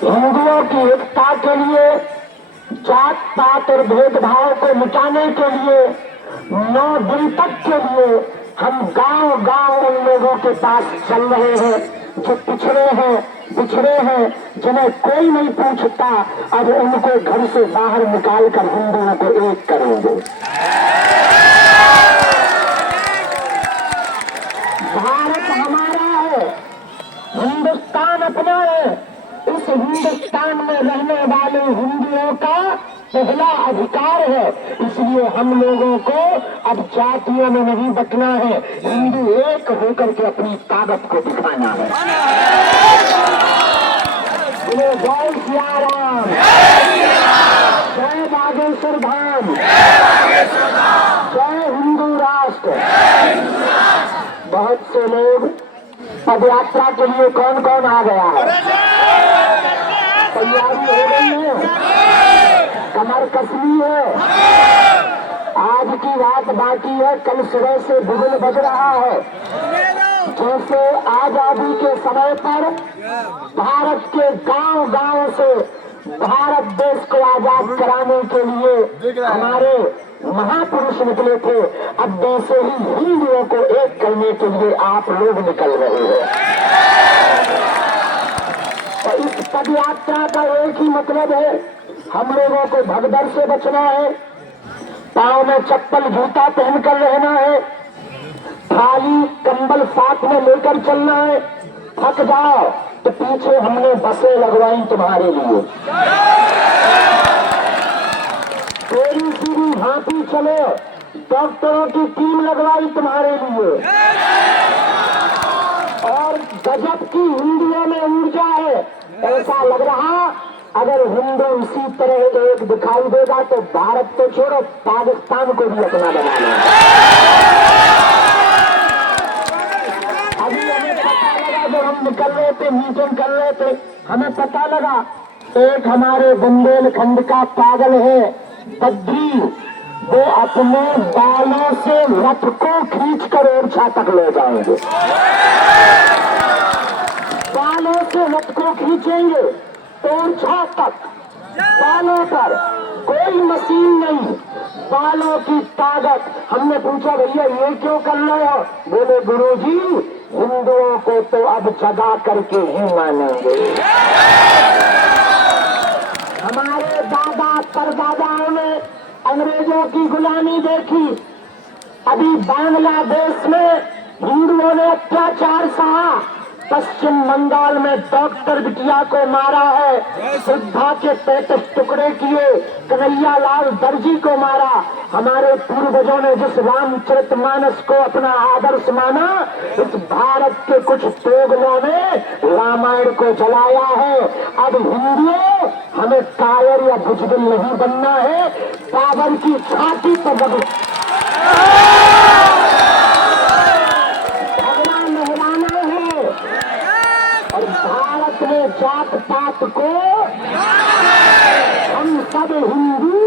हिंदुओं की एकता के लिए, जात पात और भेदभाव को मिटाने के लिए 9 दिन तक के लिए हम गांव गांव उन लोगों के पास चल रहे हैं जो पिछड़े हैं, बिछड़े हैं, जिन्हें कोई नहीं पूछता। अब उनको घर से बाहर निकालकर हिंदुओं को एक करेंगे। भारत हमारा है, हिंदुस्तान अपना है। इस हिंदुस्तान में रहने वाले हिंदुओं का पहला अधिकार है। इसलिए हम लोगों को अब जातियों में नहीं बटना है, हिंदू एक होकर के अपनी ताकत को दिखाना है। जय सिया राम, जय बागेश्वर धाम, जय हिंदू राष्ट्र। बहुत से लोग पद यात्रा के लिए कौन कौन आ गया है? तैयारी हो गई है, कमर कसली है। आज की रात बाकी है, कल सुबह से बुगल बज रहा है। जैसे आजादी के समय पर भारत के गांव गांव से भारत देश को आजाद कराने के लिए हमारे महापुरुष निकले थे, अब वैसे ही हिंदुओं को एक करने के लिए आप लोग निकल रहे हैं। तो इस पद यात्रा का एक ही मतलब है, हम लोगों को भगदड़ से बचना है, पांव में चप्पल जूता पहनकर रहना है, थाली कंबल साथ में लेकर चलना है। थक जाओ तो पीछे हमने बसें लगवाई तुम्हारे लिए, थोड़ी सीधी भांति चलो, डॉक्टरों की टीम लगवाई तुम्हारे लिए। और गजब की हिंदुओं में ऊर्जा है। ऐसा लग रहा अगर हिंदू इसी तरह एक दिखाई देगा तो भारत तो छोड़ो, पाकिस्तान को भी अपना बना लेगा। अभी हमें पता लगा, जब हम निकल रहे थे, मीटिंग कर रहे थे, हमें पता लगा एक हमारे बुंदेलखंड का पागल है बद्री, वो अपने बालों से रथ को खींचकर ओरछा तक ले जाएंगे। बालों से रथ को खींचेंगे ओरछा तक, बालों पर कोई मशीन नहीं, बालों की ताकत। हमने पूछा भैया ये क्यों कर रहे हो? बोले गुरुजी हिंदुओं को तो अब जगा करके ही मानेंगे। हमारे दादा परदादाओं ने अंग्रेजों की गुलामी देखी, अभी बांग्लादेश में हिंदुओं ने अत्याचार सहा, पश्चिम बंगाल में डॉक्टर बिटिया को मारा है, बुद्धा के 35 टुकड़े किए, कन्हैया लाल दर्जी को मारा। हमारे पूर्वजों ने जिस रामचरितमानस को अपना आदर्श माना, इस भारत के कुछ दोगलों ने रामायण को जलाया है। अब हिंदुओं हमें कायर या बुजदिल नहीं बनना है, बाबर की छाती पर भगवान लहराना है। और भारत में जात पात को हम सब हिंदू,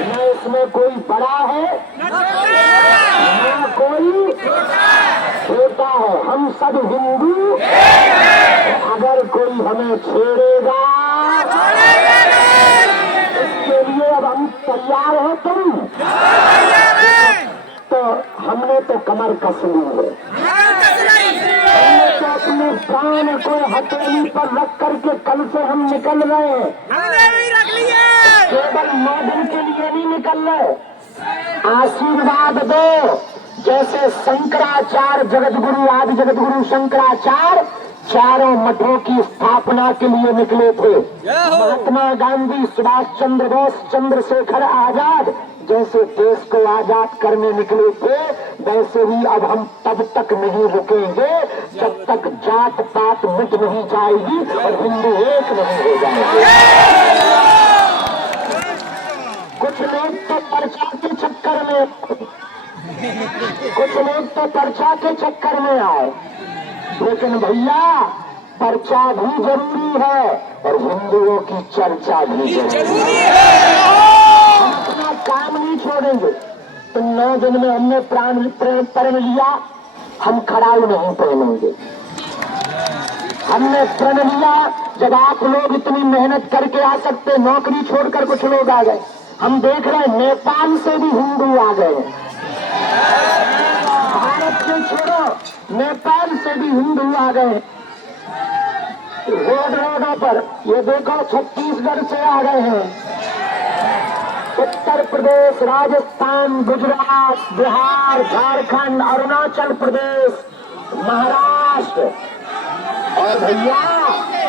न इसमें कोई बड़ा है न कोई छोटा है, हम सब हिंदू। अगर कोई हमें छेड़ेगा इसके लिए अब हम तैयार हो तुम, तो हमने तो कमर कस ली है, हमने तो अपने प्राण को हथेली पर रख करके कल से हम निकल रहे हैं। केवल 9 दिन के लिए नहीं निकल रहे, आशीर्वाद दो। जैसे शंकराचार्य जगतगुरु आदि जगतगुरु शंकराचार्य चारों मठों की स्थापना के लिए निकले थे, महात्मा गांधी, सुभाष चंद्र बोस, चंद्रशेखर आजाद जैसे देश को आजाद करने निकले थे, वैसे ही अब हम तब तक नहीं रुकेंगे जब तक जात पात मिट नहीं जाएगी और हिंदू एक नहीं हो जाएंगे। कुछ लोग तो पर्चा के चक्कर में, कुछ लोग तो पर्चा के चक्कर में आए, लेकिन भैया पर्चा भी जरूरी है और हिंदुओं की चर्चा भी जरूरी है। हम अपना काम नहीं छोड़ेंगे। तो 9 दिन में हमने प्रण लिया, हम खड़ाई नहीं पहनेंगे, हमने प्रण लिया, जब आप लोग इतनी मेहनत करके आ सकते, नौकरी छोड़कर कुछ लोग आ गए। हम देख रहे हैं नेपाल से भी हिंदू आ गए, भारत से छोड़ो नेपाल से भी हिंदू आ गए रोडों पर। ये देखो छत्तीसगढ़ से आ गए हैं, उत्तर प्रदेश, राजस्थान, गुजरात, बिहार, झारखंड, अरुणाचल प्रदेश, महाराष्ट्र। और भैया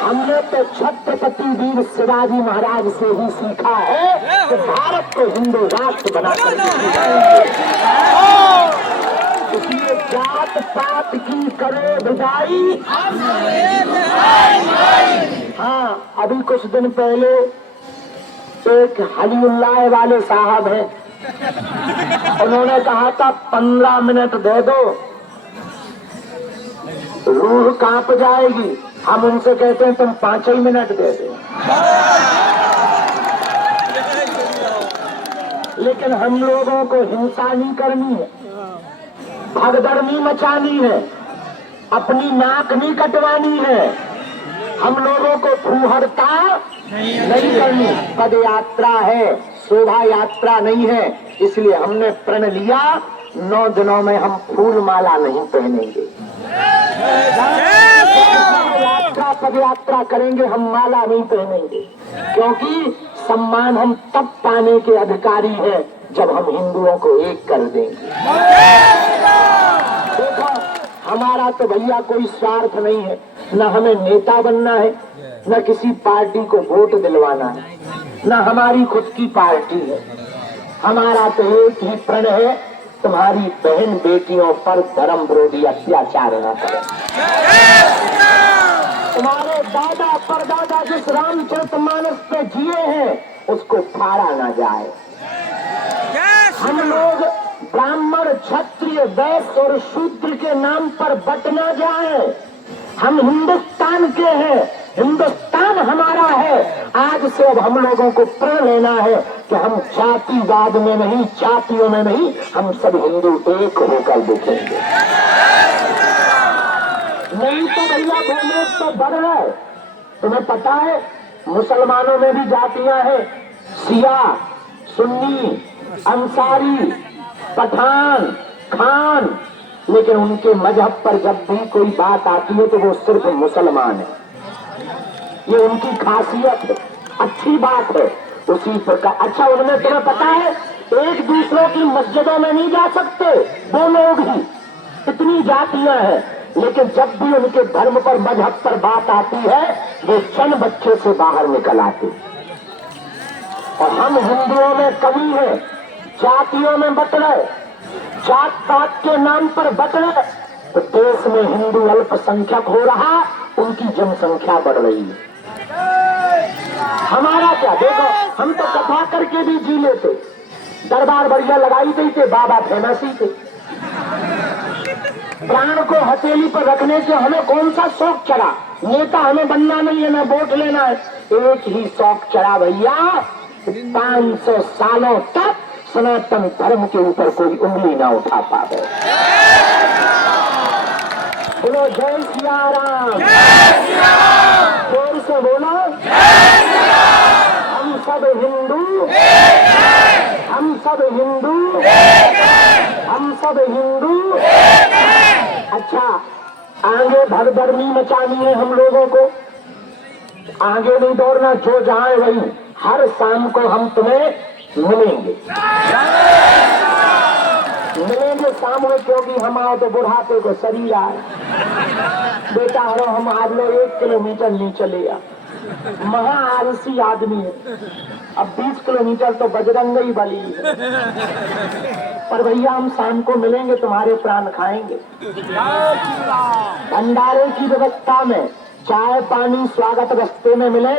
हमने तो छत्रपति वीर शिवाजी महाराज से ही सीखा है कि भारत को हिंदू राष्ट्र बनाकर इसलिए जात पात की करो विदाई। हाँ, अभी कुछ दिन पहले एक हलीउल्लाह वाले साहब हैं, उन्होंने कहा था 15 मिनट दे दो, रूह कांप जाएगी। हम उनसे कहते हैं तुम 5 ही मिनट दे दो। लेकिन हम लोगों को हिंसा नहीं करनी है, भगदड़ नहीं मचानी है, अपनी नाक नहीं कटवानी है, हम लोगों को फूहड़ता नहीं करनी। पद यात्रा है, शोभा यात्रा नहीं है। इसलिए हमने प्रण लिया 9 दिनों में हम फूल माला नहीं पहनेंगे, यात्रा पद यात्रा करेंगे, हम माला नहीं पहनेंगे। क्योंकि सम्मान हम तब पाने के अधिकारी हैं जब हम हिंदुओं को एक कर देंगे। देखो हमारा तो भैया कोई स्वार्थ नहीं है, न हमें नेता बनना है, न किसी पार्टी को वोट दिलवाना है, न हमारी खुद की पार्टी है। हमारा तो एक ही प्रण है, तुम्हारी बहन बेटियों पर धर्म विरोधी अत्याचार न करें। तुम्हारे दादा परदादा जिस रामचरितमानस पे जिए हैं उसको फाड़ा ना जाए। हम लोग ब्राह्मण, क्षत्रिय, वैश्य और शूद्र के नाम पर बट ना जाए। हम हिंदुस्तान के हैं, हिंदुस्तान हमारा है। आज से अब हम लोगों को प्रण लेना है कि हम जातिवाद में नहीं, जातियों में नहीं, हम सब हिंदू एक होकर दिखेंगे। नहीं तो भैया भूमेश तो बढ़ रहा है। तुम्हें पता है मुसलमानों में भी जातियां हैं, शिया, सुन्नी, अंसारी, पठान, खान। लेकिन उनके मजहब पर जब भी कोई बात आती है तो वो सिर्फ मुसलमान है। ये उनकी खासियत है, अच्छी बात है। उसी प्रकार अच्छा उनमें तुम्हें पता है एक दूसरों की मस्जिदों में नहीं जा सकते वो लोग ही, इतनी जातियां हैं। लेकिन जब भी उनके धर्म पर, मजहब पर बात आती है वो जन बच्चे से बाहर निकल आते। और हम हिंदुओं में कमी है, जातियों में बट रहे, जात पात के नाम पर बट रहे, तो देश में हिंदू अल्पसंख्यक हो रहा, उनकी जनसंख्या बढ़ रही है। हमारा क्या, देखो हम तो कथा करके भी जी लेते, दरबार बढ़िया लगाई गई थे, बाबा फेमसी थे। प्राण को हथेली पर रखने से हमें कौन सा शौक चढ़ा? नेता हमें बनना नहीं है, ना वोट लेना है, एक ही शौक चढ़ा भैया, 500 सालों तक सनातन धर्म के ऊपर कोई उंगली ना उठा पावे। बोलो जय सिया राम, जोर से बोलो हम सब हिंदू, हम सब हिंदू, हम सब हिंदू। अच्छा आगे भगदड़ नहीं मचानी है हम लोगों को, आगे नहीं दौड़ना, जो जहां है वही। हर शाम को हम तुम्हें मिलेंगे शाम में, क्योंकि हम आओ तो बुढ़ापे को शरीर आए। बेटा हरो हम आज लोग 1 किलोमीटर नहीं चले, महा आलसी आदमी है। अब 20 किलोमीटर तो बजरंग ही बली है। पर भैया हम शाम को मिलेंगे, तुम्हारे प्राण खाएंगे। भंडारे की व्यवस्था में चाय पानी स्वागत रस्ते में मिले,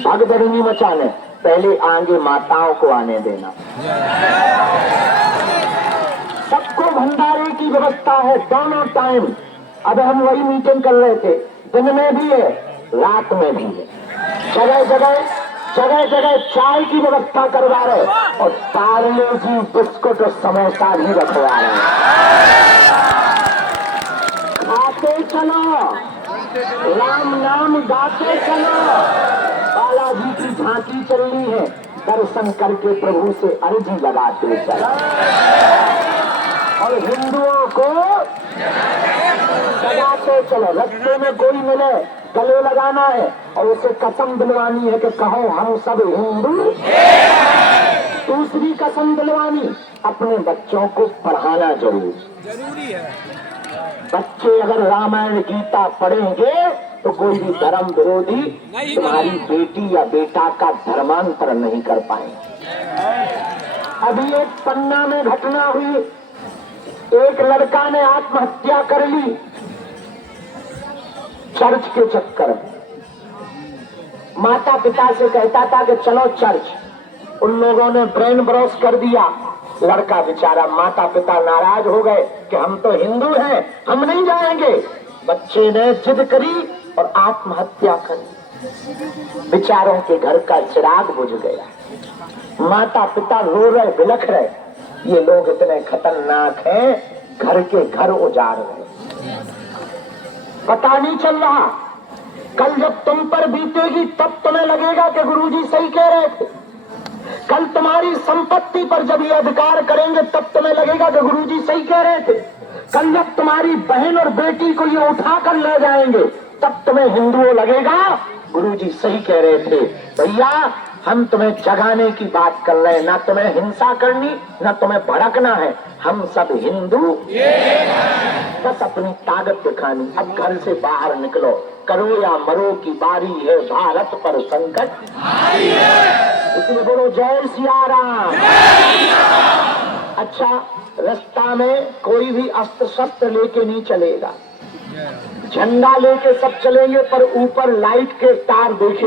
भगदड़ नहीं मचाने, पहले आगे माताओं को आने देना। सबको भंडारे की व्यवस्था है दोनों टाइम। अब हम वही मीटिंग कर रहे थे, दिन में भी है रात में भी है। जगह जगह चाय की व्यवस्था करवा रहे और पार्ले जी बिस्कुट और समोसा भी रखवा रहे। खाते चलो, राम नाम गाते चलो। बालाजी की झांकी चल रही है, दर्शन करके प्रभु से अर्जी लगाते चलो। और हिंदुओं को लगाते चलो। रास्ते में कोई मिले गले लगाना है और उसे कसम दिलवानी है कि कहो हम सब हिंदू। दूसरी कसम दिलवानी, अपने बच्चों को पढ़ाना जरूरी है। बच्चे अगर रामायण गीता पढ़ेंगे तो कोई भी धर्म विरोधी तुम्हारी बेटी या बेटा का धर्मांतर नहीं कर पाएंगे। अभी एक पन्ना में घटना हुई, एक लड़का ने आत्महत्या कर ली चर्च के चक्कर में। माता पिता से कहता था कि चलो चर्च, उन लोगों ने ब्रेन वॉश कर दिया। लड़का बेचारा, माता पिता नाराज हो गए कि हम तो हिंदू हैं, हम नहीं जाएंगे। बच्चे ने जिद करी और आत्महत्या करी। बेचारों के घर का चिराग बुझ गया। माता पिता रो रहे, बिलख रहे, ये लोग इतने खतरनाक हैं, घर के घर उजाड़ रहे। पता नहीं चल रहा, कल जब तुम पर बीतेगी तब तुम्हें लगेगा कि गुरुजी सही कह रहे थे। कल तुम्हारी संपत्ति पर जब ये अधिकार करेंगे तब तुम्हें लगेगा कि गुरुजी सही कह रहे थे। कल जब तुम्हारी बहन और बेटी को ये उठा कर ले जाएंगे तब तुम्हें हिंदुओं लगेगा गुरुजी सही कह रहे थे। भैया हम तुम्हें जगाने की बात कर रहे हैं, ना तुम्हें हिंसा करनी, ना तुम्हें भड़कना है। हम सब हिंदू, बस अपनी ताकत दिखानी। अब घर से बाहर निकलो, करो या मरो की बारी है, भारत पर संकट इसलिए बोलो जय सिया राम। अच्छा, रास्ता में कोई भी अस्त्र शस्त्र लेके नहीं चलेगा, झंडा लेके सब चलेंगे, पर ऊपर लाइट के तार देखे